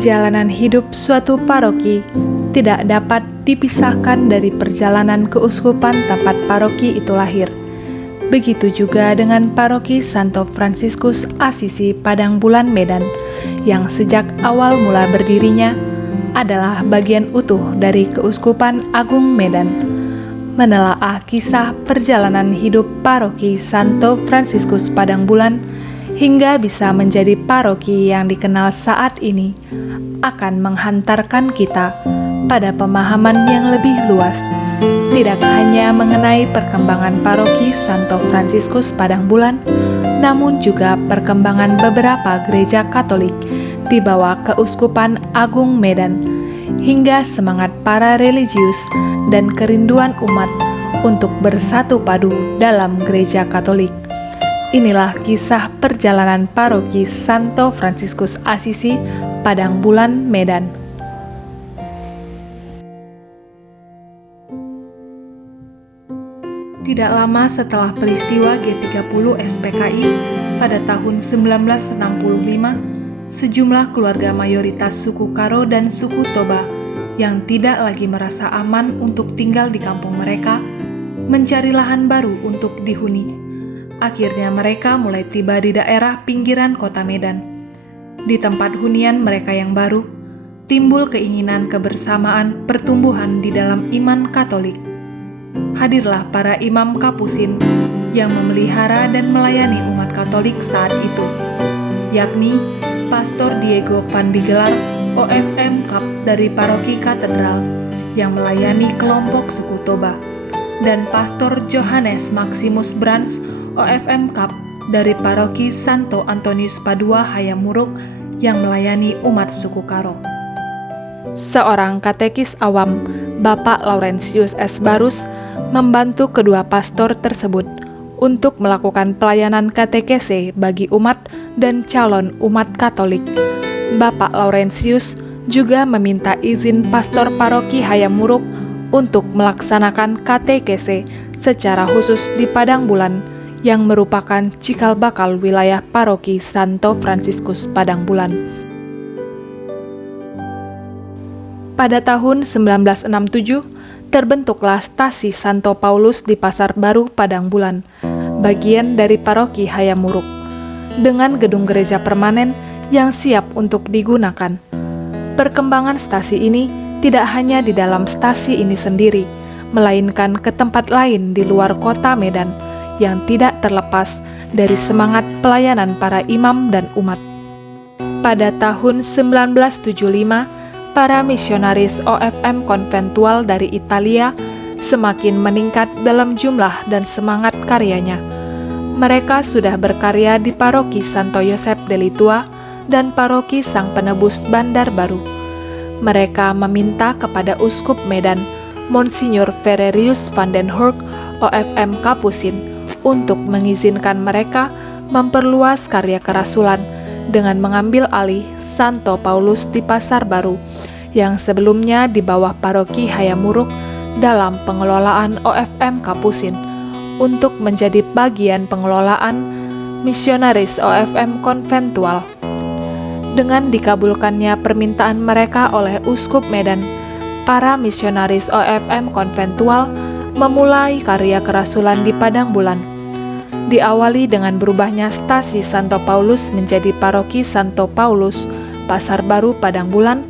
Perjalanan hidup suatu paroki tidak dapat dipisahkan dari perjalanan keuskupan tempat paroki itu lahir. Begitu juga dengan paroki Santo Fransiskus Assisi Padang Bulan Medan, yang sejak awal mula berdirinya adalah bagian utuh dari Keuskupan Agung Medan. Menelaah kisah perjalanan hidup paroki Santo Fransiskus Padang Bulan hingga bisa menjadi paroki yang dikenal saat ini akan menghantarkan kita pada pemahaman yang lebih luas, tidak hanya mengenai perkembangan paroki Santo Fransiskus Padang Bulan, namun juga perkembangan beberapa gereja Katolik di bawah Keuskupan Agung Medan, hingga semangat para religius dan kerinduan umat untuk bersatu padu dalam gereja Katolik. Inilah kisah perjalanan paroki Santo Fransiskus Assisi Padang Bulan Medan. Tidak lama setelah peristiwa G30 SPKI pada tahun 1965, sejumlah keluarga mayoritas suku Karo dan suku Toba yang tidak lagi merasa aman untuk tinggal di kampung mereka mencari lahan baru untuk dihuni. Akhirnya mereka mulai tiba di daerah pinggiran kota Medan. Di tempat hunian mereka yang baru, timbul keinginan kebersamaan pertumbuhan di dalam iman Katolik. Hadirlah para imam Kapusin yang memelihara dan melayani umat Katolik saat itu, yakni Pastor Diego Van Bigelar, OFM Kap dari Paroki Katedral yang melayani kelompok suku Toba, dan Pastor Johannes Maximus Brands, OFM Kap dari Paroki Santo Antonius Padua Hayamuruk yang melayani umat suku Karo. Seorang katekis awam, Bapak Laurentius S. Barus, membantu kedua pastor tersebut untuk melakukan pelayanan katekese bagi umat dan calon umat Katolik. Bapak Laurentius juga meminta izin pastor paroki Hayamuruk untuk melaksanakan katekese secara khusus di Padang Bulan, yang merupakan cikal bakal wilayah paroki Santo Fransiskus Padang Bulan. Pada tahun 1967, terbentuklah stasi Santo Paulus di Pasar Baru Padang Bulan, bagian dari paroki Hayamuruk, dengan gedung gereja permanen yang siap untuk digunakan. Perkembangan stasi ini tidak hanya di dalam stasi ini sendiri, melainkan ke tempat lain di luar kota Medan, yang tidak terlepas dari semangat pelayanan para imam dan umat. Pada tahun 1975, para misionaris OFM konventual dari Italia semakin meningkat dalam jumlah dan semangat karyanya. Mereka sudah berkarya di paroki Santo Yosep de Litua dan paroki Sang Penebus Bandar Baru. Mereka meminta kepada Uskup Medan, Monsinyur Ferrerius van den Hurk, OFM Kapusin, untuk mengizinkan mereka memperluas karya kerasulan dengan mengambil alih Santo Paulus di Pasar Baru yang sebelumnya di bawah paroki Hayamuruk dalam pengelolaan OFM Kapusin untuk menjadi bagian pengelolaan misionaris OFM konventual. Dengan dikabulkannya permintaan mereka oleh Uskup Medan, para misionaris OFM konventual memulai karya kerasulan di Padang Bulan. Diawali dengan berubahnya stasi Santo Paulus menjadi paroki Santo Paulus Pasar Baru Padang Bulan.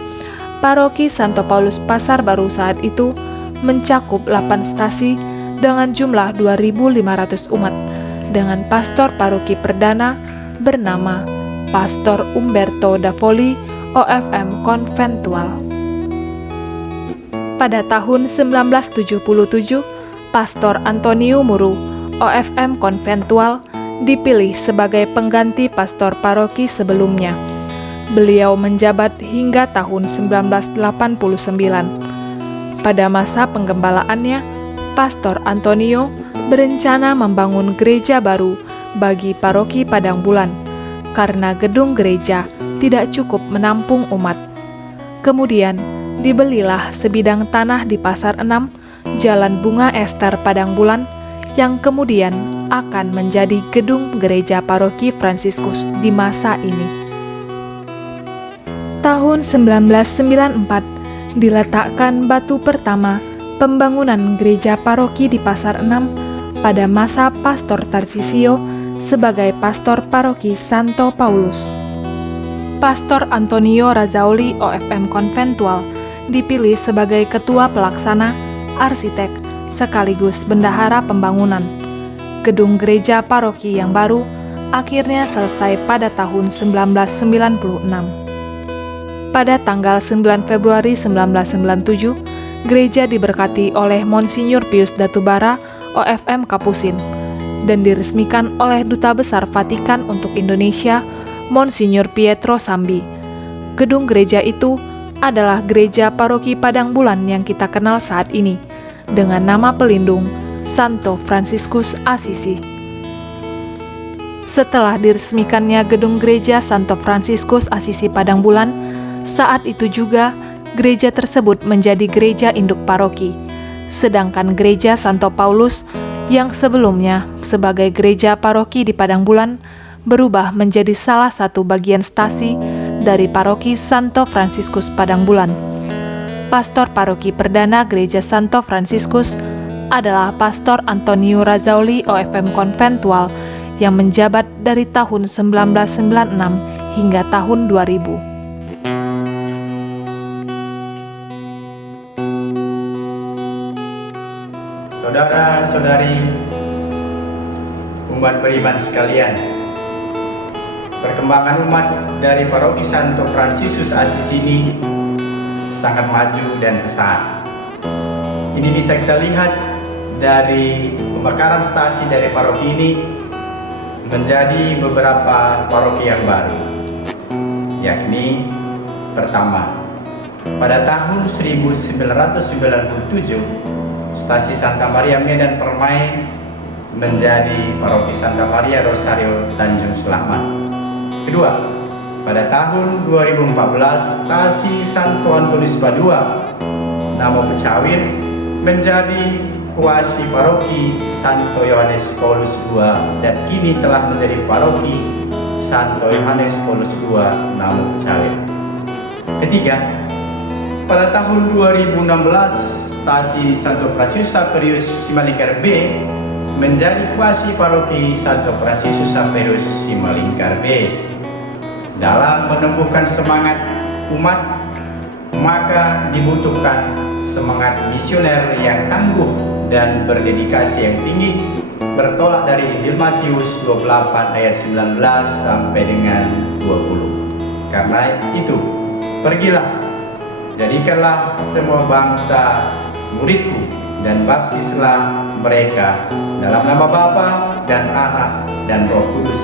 Paroki Santo Paulus Pasar Baru saat itu mencakup 8 stasi dengan jumlah 2.500 umat, dengan pastor paroki perdana bernama Pastor Umberto Davoli, OFM konventual. Pada tahun 1977, Pastor Antonio Muru, OFM konventual, dipilih sebagai pengganti pastor paroki sebelumnya. Beliau menjabat hingga tahun 1989. Pada masa penggembalaannya, Pastor Antonio berencana membangun gereja baru bagi paroki Padang Bulan, karena gedung gereja tidak cukup menampung umat. Kemudian, dibelilah sebidang tanah di Pasar 6, Jalan Bunga Ester Padang Bulan, yang kemudian akan menjadi gedung gereja paroki Fransiskus di masa ini. Tahun tahun 1994 diletakkan batu pertama pembangunan gereja paroki di Pasar 6 pada masa Pastor Tarsisio sebagai pastor paroki Santo Paulus. Pastor Antonio Razzauli OFM Konventual dipilih sebagai ketua pelaksana, arsitek, sekaligus bendahara pembangunan. Gedung gereja paroki yang baru akhirnya selesai pada tahun 1996. Pada tanggal 9 Februari 1997, gereja diberkati oleh Monsinyur Pius Datubara, OFM Kapusin, dan diresmikan oleh Duta Besar Vatikan untuk Indonesia, Monsinyur Pietro Sambi. Gedung gereja itu adalah gereja paroki Padang Bulan yang kita kenal saat ini, dengan nama pelindung Santo Fransiskus Assisi. Setelah diresmikannya gedung gereja Santo Fransiskus Assisi Padang Bulan, saat itu juga gereja tersebut menjadi gereja induk paroki, sedangkan gereja Santo Paulus yang sebelumnya sebagai gereja paroki di Padang Bulan berubah menjadi salah satu bagian stasi dari paroki Santo Fransiskus Padang Bulan. Pastor paroki perdana gereja Santo Fransiskus adalah Pastor Antonio Razzauli OFM Konventual yang menjabat dari tahun 1996 hingga tahun 2000. Saudara-saudari umat beriman sekalian, perkembangan umat dari paroki Santo Fransiskus Assisi ini sangat maju dan pesat. Ini bisa kita lihat dari pemekaran stasi dari paroki ini menjadi beberapa paroki yang baru, yakni pertama, pada tahun 1997 stasi Santa Maria Medan Permai menjadi paroki Santa Maria Rosario Tanjung Selamat. Kedua, pada tahun 2014 stasi Santo Antonius Padua Namo Pecawir menjadi kuasi paroki Santo Yohanes Paulus II dan kini telah menjadi paroki Santo Yohanes Paulus II Namo Pecawir. Ketiga, pada tahun 2016 stasi Santo Fransiskus Xaverius Simalingkar B menjadi kuasi paroki Santo Fransiskus Xaverius Simalingkar B. Dalam menumbuhkan semangat umat, maka dibutuhkan semangat misioner yang tangguh dan berdedikasi yang tinggi, bertolak dari Injil Matius 28 ayat 19 sampai dengan 20. Karena itu, pergilah, jadikanlah semua bangsa muridku dan baptislah mereka dalam nama Bapa dan Anak dan Roh Kudus,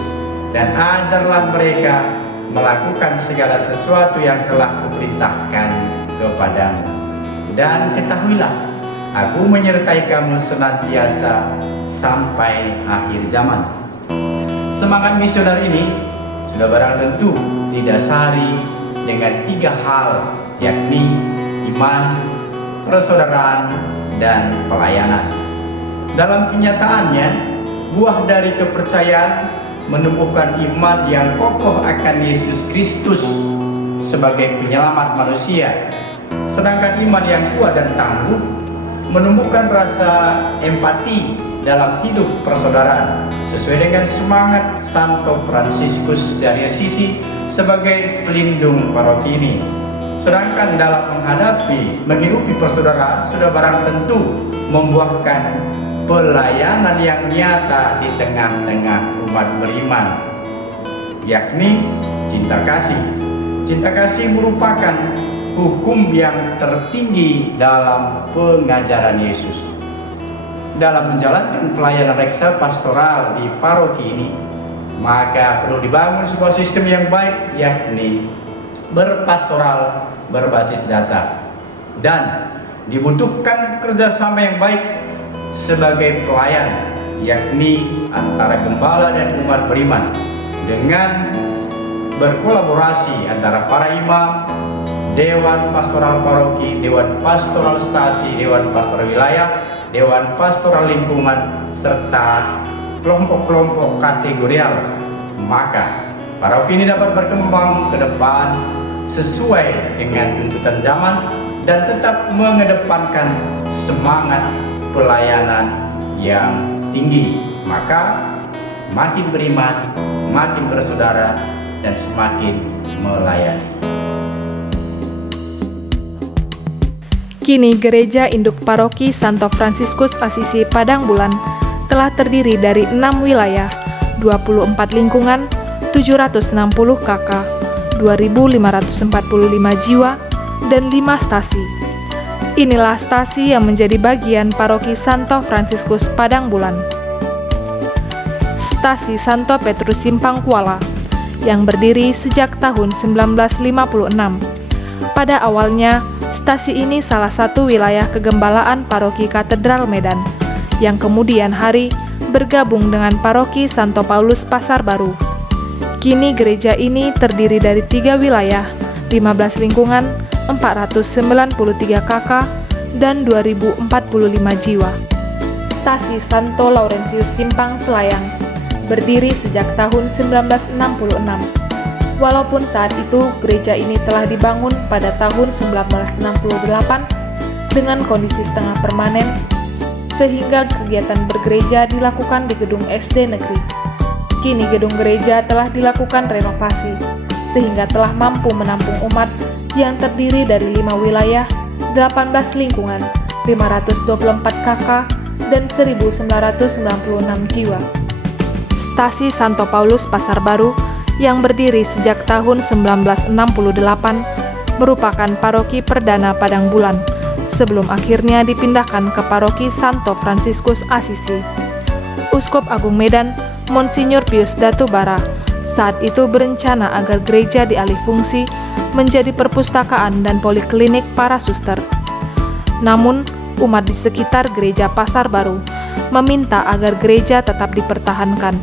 dan ajarlah mereka melakukan segala sesuatu yang telah kuperintahkan kepadamu. Dan ketahuilah, aku menyertai kamu senantiasa sampai akhir zaman. Semangat misioner ini sudah barang tentu didasari dengan 3 hal, yakni iman, persaudaraan, dan pelayanan. Dalam kenyataannya, buah dari kepercayaan menumbuhkan iman yang kokoh akan Yesus Kristus sebagai penyelamat manusia. Sedangkan iman yang kuat dan tangguh menumbuhkan rasa empati dalam hidup persaudaraan sesuai dengan semangat Santo Fransiskus dari Assisi sebagai pelindung paroki ini. Sedangkan dalam menghidupi persaudaraan sudah barang tentu membuahkan pelayanan yang nyata di tengah-tengah umat beriman, yakni cinta kasih. Cinta kasih merupakan hukum yang tertinggi dalam pengajaran Yesus. Dalam menjalankan pelayanan reksa pastoral di paroki ini, maka perlu dibangun sebuah sistem yang baik, yakni berpastoral berbasis data, dan dibutuhkan kerjasama yang baik sebagai pelayan, yakni antara gembala dan umat beriman, dengan berkolaborasi antara para imam, dewan pastoral paroki, dewan pastoral stasi, dewan pastoral wilayah, dewan pastoral lingkungan, serta kelompok-kelompok kategorial. Maka paroki ini dapat berkembang ke depan sesuai dengan tuntutan zaman dan tetap mengedepankan semangat pelayanan yang tinggi. Maka makin beriman, makin bersaudara, dan semakin melayani. Kini Gereja Induk Paroki Santo Fransiskus Asisi Padang Bulan telah terdiri dari 6 wilayah, 24 lingkungan, 760 KK, 2.545 jiwa, dan 5 stasi. Inilah stasi yang menjadi bagian Paroki Santo Fransiskus Padang Bulan. Stasi Santo Petrus Simpang Kuala yang berdiri sejak tahun 1956. Pada awalnya, stasi ini salah satu wilayah kegembalaan Paroki Katedral Medan, yang kemudian hari bergabung dengan Paroki Santo Paulus Pasar Baru. Kini gereja ini terdiri dari 3 wilayah, 15 lingkungan, 493 KK, dan 2045 jiwa. Stasi Santo Laurentius Simpang Selayang berdiri sejak tahun 1966. Walaupun saat itu gereja ini telah dibangun pada tahun 1968 dengan kondisi setengah permanen, sehingga kegiatan bergereja dilakukan di gedung SD negeri. Kini gedung gereja telah dilakukan renovasi, sehingga telah mampu menampung umat yang terdiri dari 5 wilayah, 18 lingkungan, 524 KK, dan 1996 jiwa. Stasi Santo Paulus Pasar Baru yang berdiri sejak tahun 1968 merupakan paroki perdana Padang Bulan sebelum akhirnya dipindahkan ke Paroki Santo Fransiskus Asisi. Uskup Agung Medan, Monsinyur Pius Datubara, saat itu berencana agar gereja dialih fungsi menjadi perpustakaan dan poliklinik para suster. Namun, umat di sekitar gereja Pasar Baru meminta agar gereja tetap dipertahankan,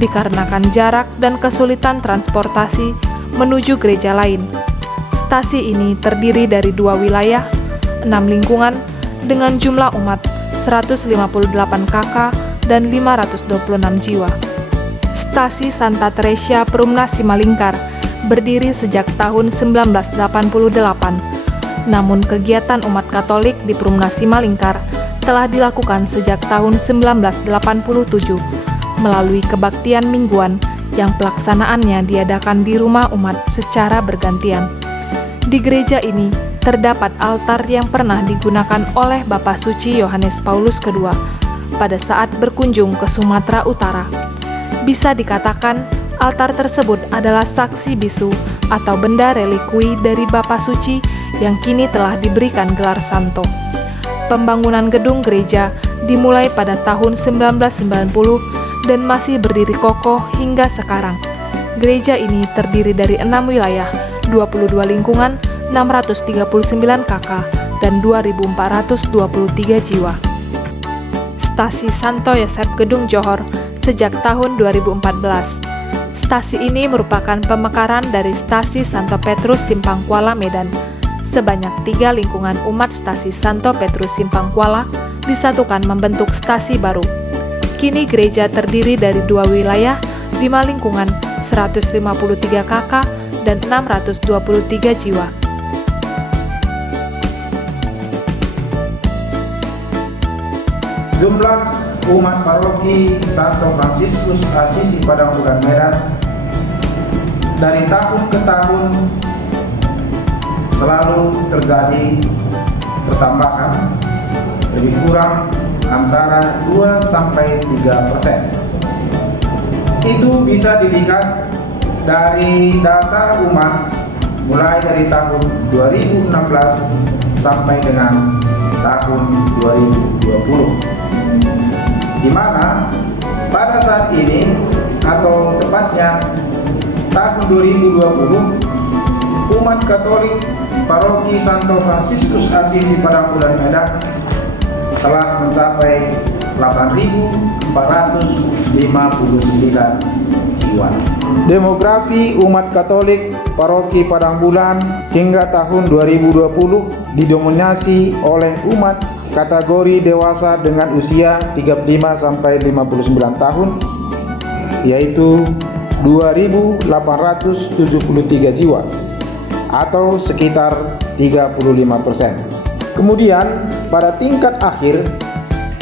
dikarenakan jarak dan kesulitan transportasi menuju gereja lain. Stasi ini terdiri dari 2 wilayah, 6 lingkungan, dengan jumlah umat 158 KK dan 526 jiwa. Stasi Santa Teresia Perumna Simalingkar berdiri sejak tahun 1988. Namun kegiatan umat Katolik di Perumna Simalingkar telah dilakukan sejak tahun 1987 melalui kebaktian mingguan yang pelaksanaannya diadakan di rumah umat secara bergantian. Di gereja ini terdapat altar yang pernah digunakan oleh Bapak Suci Yohanes Paulus II pada saat berkunjung ke Sumatera Utara. Bisa dikatakan altar tersebut adalah saksi bisu atau benda relikui dari Bapak Suci yang kini telah diberikan gelar santo. Pembangunan gedung gereja dimulai pada tahun 1990 dan masih berdiri kokoh hingga sekarang. Gereja ini terdiri dari 6 wilayah, 22 lingkungan, 639 KK, dan 2.423 jiwa. Stasi Santo Yosep Gedung Johor sejak tahun 2014. Stasi ini merupakan pemekaran dari Stasi Santo Petrus Simpang Kuala Medan. Sebanyak 3 lingkungan umat Stasi Santo Petrus Simpang Kuala disatukan membentuk stasi baru. Kini gereja terdiri dari 2 wilayah, 5 lingkungan, 153 KK, dan 623 jiwa. Jumlah umat paroki Santo Fransiskus Asisi Padang Bulan Medan dari tahun ke tahun selalu terjadi pertambahan, lebih kurang antara 2-3%. Itu bisa dilihat dari data umat mulai dari tahun 2016 sampai dengan tahun 2020, di mana pada saat ini atau tepatnya tahun 2020 umat Katolik Paroki Santo Fransiskus Asisi Padang Bulan Medan telah mencapai 8.459 jiwa. Demografi umat Katolik Paroki Padang Bulan hingga tahun 2020 didominasi oleh umat kategori dewasa dengan usia 35 sampai 59 tahun, yaitu 2.873 jiwa. atau sekitar 35%. Kemudian pada tingkat akhir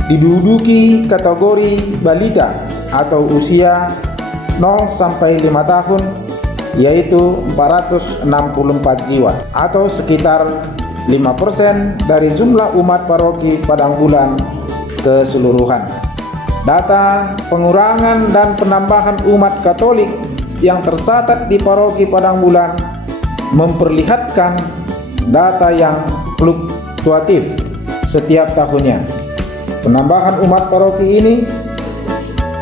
diduduki kategori balita atau usia 0 sampai 5 tahun, yaitu 464 jiwa atau sekitar 5% dari jumlah umat paroki Padang Bulan keseluruhan. Data pengurangan dan penambahan umat Katolik yang tercatat di paroki Padang Bulan memperlihatkan data yang fluktuatif setiap tahunnya. Penambahan umat paroki ini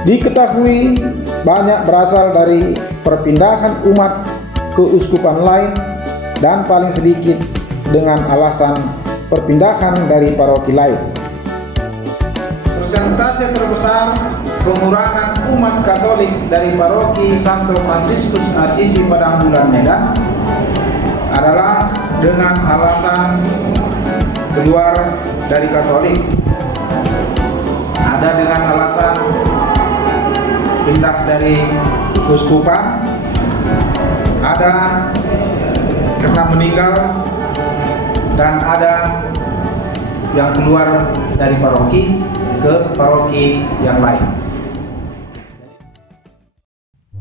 diketahui banyak berasal dari perpindahan umat ke uskupan lain dan paling sedikit dengan alasan perpindahan dari paroki lain. Persentase terbesar pengurangan umat Katolik dari paroki Santo Fransiskus Asisi Padang Bulan Medan adalah dengan alasan keluar dari Katolik, ada dengan alasan pindah dari keuskupan, ada karena meninggal, dan ada yang keluar dari paroki ke paroki yang lain.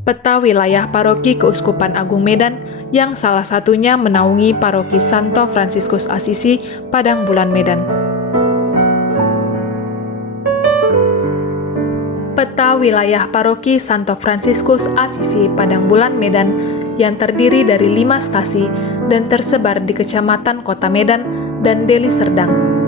Peta wilayah paroki Keuskupan Agung Medan yang salah satunya menaungi paroki Santo Fransiskus Asisi Padang Bulan Medan. Peta wilayah paroki Santo Fransiskus Asisi Padang Bulan Medan yang terdiri dari 5 stasi dan tersebar di Kecamatan Kota Medan dan Deli Serdang.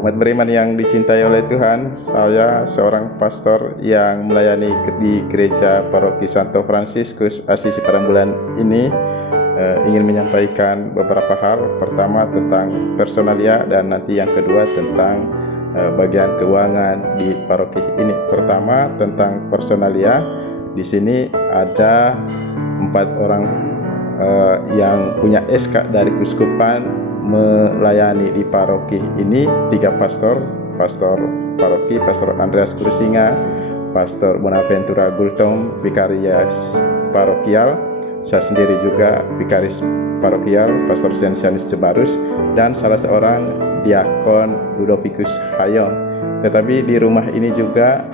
Umat beriman yang dicintai oleh Tuhan, saya seorang pastor yang melayani di gereja paroki Santo Fransiskus Asisi Padang Bulan ini ingin menyampaikan beberapa hal. Pertama tentang personalia dan nanti yang kedua tentang bagian keuangan di paroki ini. Pertama tentang personalia, di sini ada 4 orang yang punya SK dari Keuskupan melayani di paroki ini. 3 pastor paroki, Pastor Andreas Kursinga, Pastor Bonaventura Gultom, Vikarias Parokial, saya sendiri juga Vikaris Parokial, Pastor Sensianus Cebarus, dan salah seorang Diakon Ludovicus Hayong. Tetapi di rumah ini juga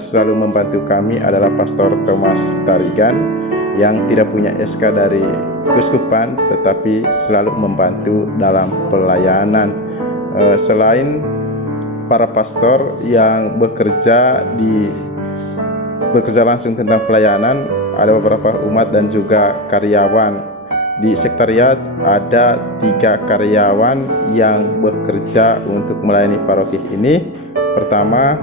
selalu membantu kami adalah Pastor Thomas Tarigan yang tidak punya SK dari Keuskupan tetapi selalu membantu dalam pelayanan. Selain para pastor yang bekerja langsung tentang pelayanan, ada beberapa umat dan juga karyawan. Di sekretariat ada 3 karyawan yang bekerja untuk melayani paroki ini. Pertama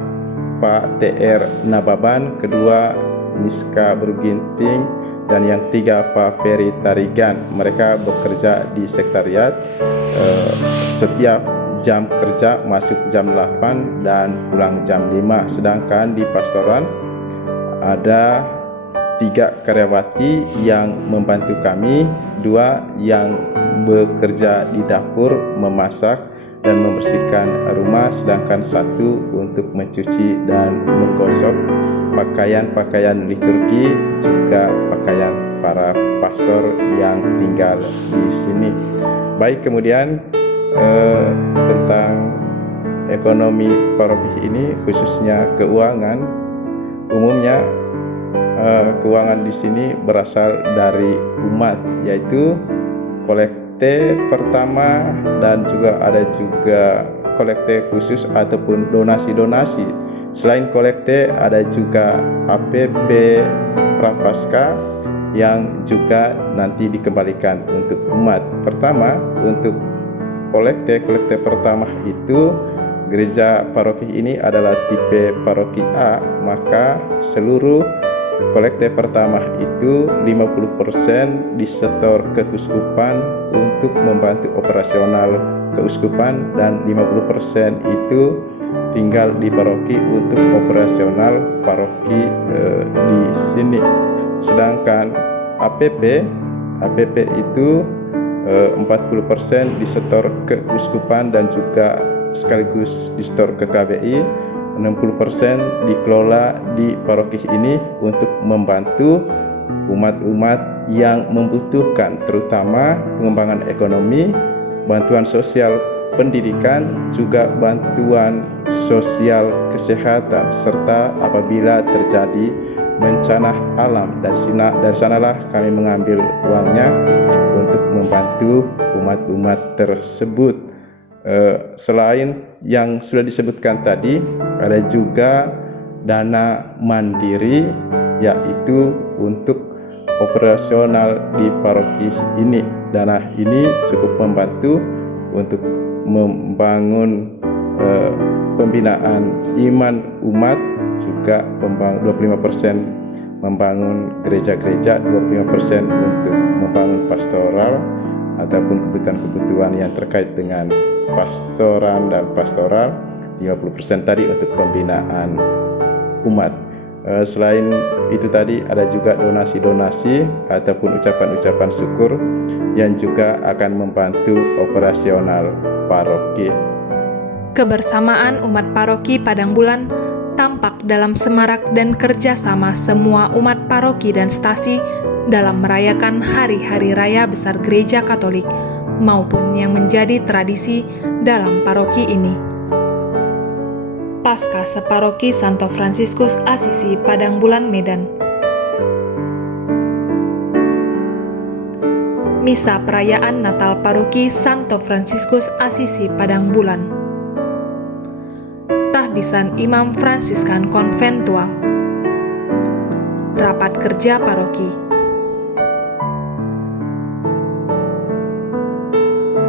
Pak TR Nababan, kedua Niska Beruginting, dan yang ketiga Pak Ferry Tarigan. Mereka bekerja di sekretariat setiap jam kerja, masuk jam 8 dan pulang jam 5. Sedangkan di pastoran ada 3 karyawati yang membantu kami, 2 yang bekerja di dapur memasak dan membersihkan rumah, sedangkan 1 untuk mencuci dan menggosok pakaian-pakaian liturgi, juga pakaian para pastor yang tinggal di sini. Baik, kemudian tentang ekonomi paroki ini, khususnya keuangan, umumnya keuangan di sini berasal dari umat, yaitu kolekte pertama dan juga ada juga kolekte khusus ataupun donasi-donasi. Selain kolekte ada juga APP Prapaskah yang juga nanti dikembalikan untuk umat. Pertama untuk kolekte pertama itu gereja paroki ini adalah tipe paroki A, maka seluruh kolekte pertama itu 50% disetor ke keuskupan untuk membantu operasional keuskupan, dan 50% itu tinggal di paroki untuk operasional paroki di sini. Sedangkan APP itu 40% disetor ke keuskupan dan juga sekaligus disetor ke KBI. 60% dikelola di paroki ini untuk membantu umat-umat yang membutuhkan, terutama pengembangan ekonomi, bantuan sosial pendidikan, juga bantuan sosial kesehatan, serta apabila terjadi bencana alam. Dari sanalah kami mengambil uangnya untuk membantu umat-umat tersebut. Selain yang sudah disebutkan tadi, ada juga dana mandiri, yaitu untuk operasional di paroki ini. Dana ini cukup membantu untuk membangun pembinaan iman umat, juga 25% membangun gereja-gereja, 25% untuk membangun pastoral ataupun kebutuhan-kebutuhan yang terkait dengan pastoran dan pastoral, 50% tadi untuk pembinaan umat. Selain itu tadi ada juga donasi-donasi ataupun ucapan-ucapan syukur yang juga akan membantu operasional paroki. Kebersamaan umat paroki Padang Bulan tampak dalam semarak dan kerjasama semua umat paroki dan stasi dalam merayakan hari-hari raya besar Gereja Katolik maupun yang menjadi tradisi dalam paroki ini. Paskah Separoki Santo Fransiskus Assisi Padang Bulan, Medan. Misa perayaan Natal Paroki Santo Fransiskus Assisi Padang Bulan. Tahbisan Imam Fransiskan Konventual. Rapat kerja paroki.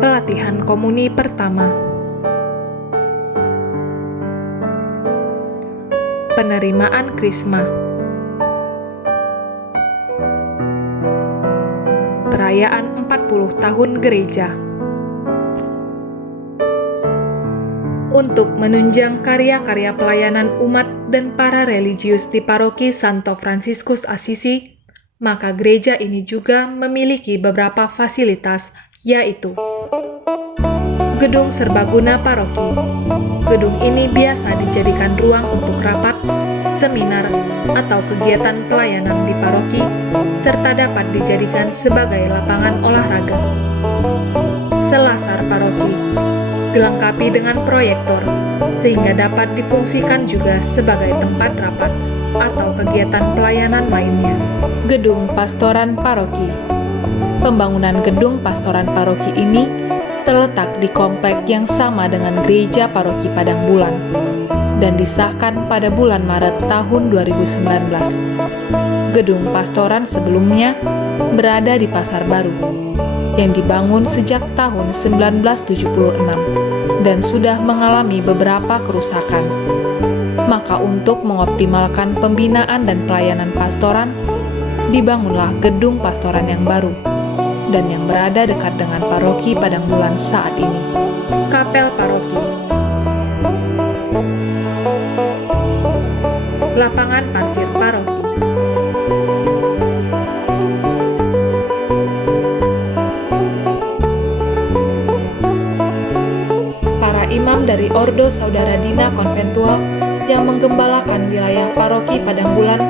Pelatihan komuni pertama. Penerimaan Krisma. Perayaan 40 tahun gereja. Untuk menunjang karya-karya pelayanan umat dan para religius di paroki Santo Fransiskus Assisi, maka gereja ini juga memiliki beberapa fasilitas, yaitu gedung serbaguna paroki. Gedung ini biasa dijadikan ruang untuk rapat, seminar, atau kegiatan pelayanan di paroki, serta dapat dijadikan sebagai lapangan olahraga. Selasar paroki dilengkapi dengan proyektor, sehingga dapat difungsikan juga sebagai tempat rapat atau kegiatan pelayanan lainnya. Gedung Pastoran Paroki. Pembangunan gedung Pastoran Paroki ini terletak di komplek yang sama dengan Gereja Paroki Padang Bulan dan disahkan pada bulan Maret tahun 2019. Gedung pastoran sebelumnya berada di Pasar Baru yang dibangun sejak tahun 1976 dan sudah mengalami beberapa kerusakan. Maka untuk mengoptimalkan pembinaan dan pelayanan pastoran, dibangunlah gedung pastoran yang baru dan yang berada dekat dengan paroki Padang Bulan saat ini. Kapel paroki. Lapangan parkir paroki. Para imam dari Ordo Saudara Dina Konventual yang menggembalakan wilayah paroki Padang Bulan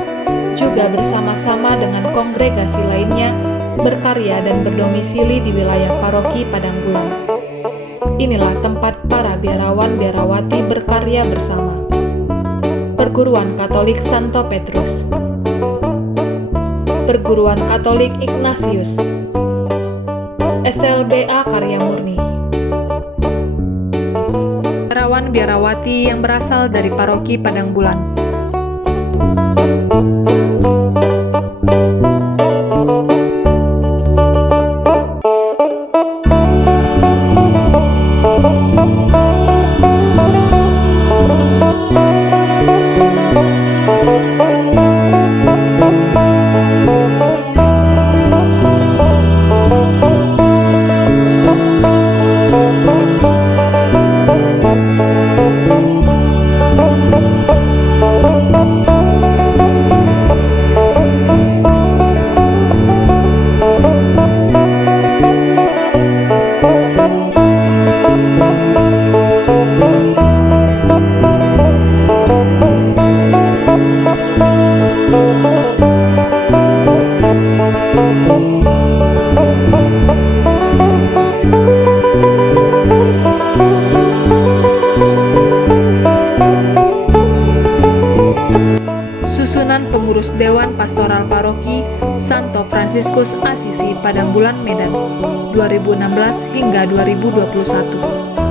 juga bersama-sama dengan kongregasi lainnya berkarya dan berdomisili di wilayah paroki Padang Bulan. Inilah tempat para biarawan-biarawati berkarya bersama. Perguruan Katolik Santo Petrus, Perguruan Katolik Ignatius, SLBA Karya Murni. Biarawati yang berasal dari paroki Padang Bulan. Pastoral Paroki Santo Fransiskus Assisi Padang Bulan, Medan, 2016 hingga 2021.